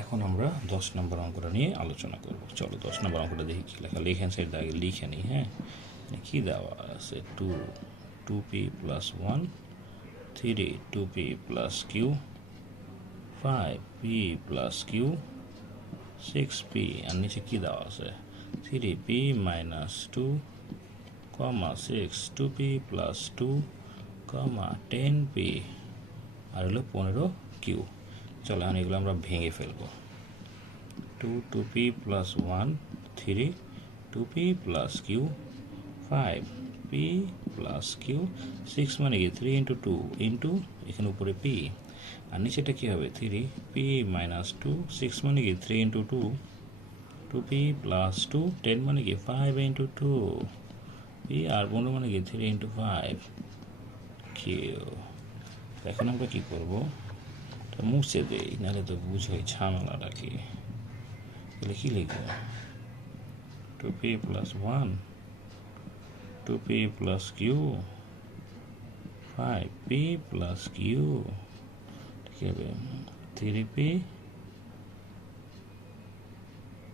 এখন আমরা 10 নম্বর অঙ্কটা নিয়ে আলোচনা করব। চলো 10 নম্বর অঙ্কটা দেখি কী লেখা, লেখেন সাইড আগে লিখে নিই। হ্যাঁ, কী দেওয়া আছে, 2p + 1 3 2p + q 5p + q 6p, আর নিচে কী দেওয়া আছে 3p - 2 6 2p + 2 10p, আর হলো 15q। চলো এখন এগুলো আমরা ভেঙে ফেলবো। 2p + 1 3 2p + q 5p + q 6 মানে কি 3 × 2 ইন্টু এখানে উপরে p, আর নিচেটা কী হবে 3p - 2 6 মানে কি 3 × 2 2p + 2 10 মানে কি 5 × 2 p, আর 15 মানে কি 3 × 5 q। এখন আমরা কী করবো, মুছে দেই, নাহলে তো বুঝোই ঝামেলাটা কি। তাহলে কী লিখব, 2p + 1 2p + q 5p + q, ঠিক হবে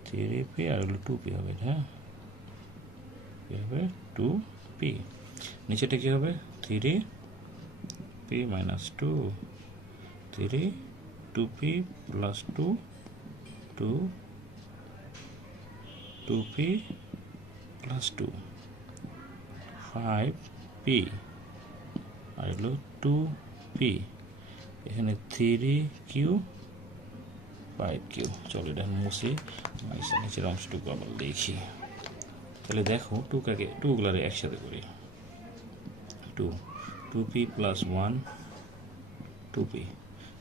3p আর হলো 2p হবে। হ্যাঁ, কী হবে 2p, নিচেটা কী হবে 3p - 2 3 2p + 2 2p + 2 5p, আর হলো 2p, এখানে 3q 5q। চলো এটা মুছে নিচের অংশটুকু আবার দেখি। তাহলে দেখো টুগুলারে একসাথে করি। 2p + 1 2p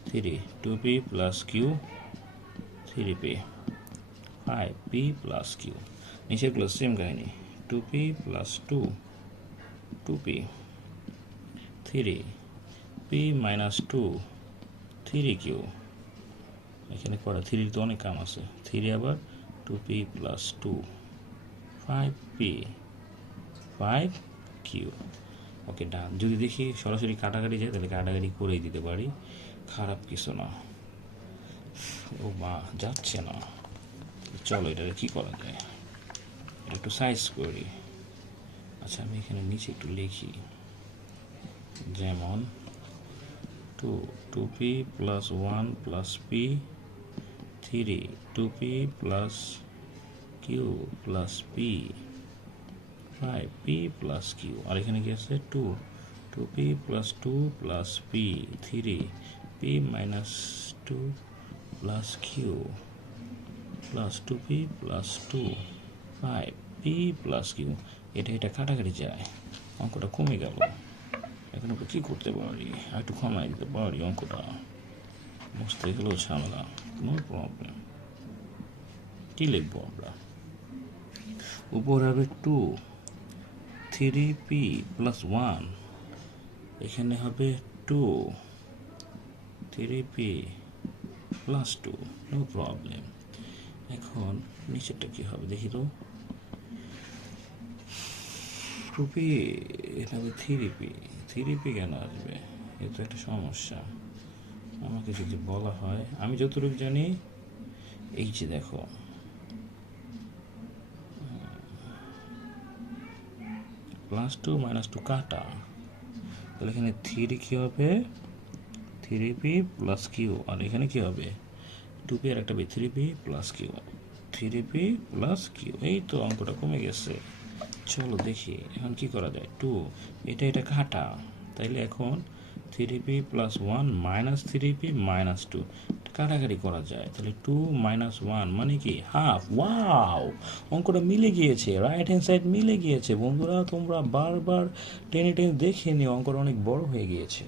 3 2p + q 3p 5p + q, নিচেরগুলো same কাহিনী 2p + 2 2p 3p - 2 3q, এখানে করা 3 তো অনেক কাম আছে, 3 আবার 2p + 2 5p 5q। ওকে ডান। যদি দেখি সরাসরি কাটাকাটি যায় তাহলে কাটাকাটি করেই দিতে পারি, খারাপ কিছু না। ও মা যাচ্ছে না, চলো এটা কী করা যায়, এটা একটু সাইজ করি। আচ্ছা আমি এখানে নিচে একটু লিখি, যেমন 2p + 1 + p 3 2p + q + p 5p + q, আর এখানে কি আছে 2p + 2 + p 3p - 2 + q + 2p + 2 5p + q। এটা কাটাকাটি যায়, অঙ্কটা কমে গেল। এখন আমরা কী করতে পারি, আর একটু কমাই দিতে পারি অঙ্কটা, বুঝতে গেলেও ঝামেলা, নো প্রবলেম। কী লিখবো আমরা, উপর হবে 2 3p + 1, এখানে হবে 2 3p + 2, নো প্রবলেম। এখন নিচেরটা কী হবে দেখি তো, 2p, এখানে 3p কেন আসবে, এ তো একটা সমস্যা। আমাকে যদি বলা হয়, আমি যতটুকু জানি এই যে দেখো +2 - 2 কাটা, তাহলে এখানে 3 কী হবে 3p + q, আর এখানে কী হবে 2p আর একটা 3p + q 3p + q। এই তো অঙ্কটা কমে গেছে। চলো দেখি এখন কি করা যায়, 2 এটা কাটা, তাইলে এখন 3p + 1 - 3p - 2 কাটাকাটি করা যায়, তাহলে 2 - 1 মানে কি হাফ। ওয়াও, অঙ্কটা মিলে গিয়েছে, রাইট হ্যান্ড সাইড মিলে গিয়েছে। বন্ধুরা তোমরা বারবার টেনে টেনে দেখে নিও, অঙ্কটা অনেক বড় হয়ে গিয়েছে।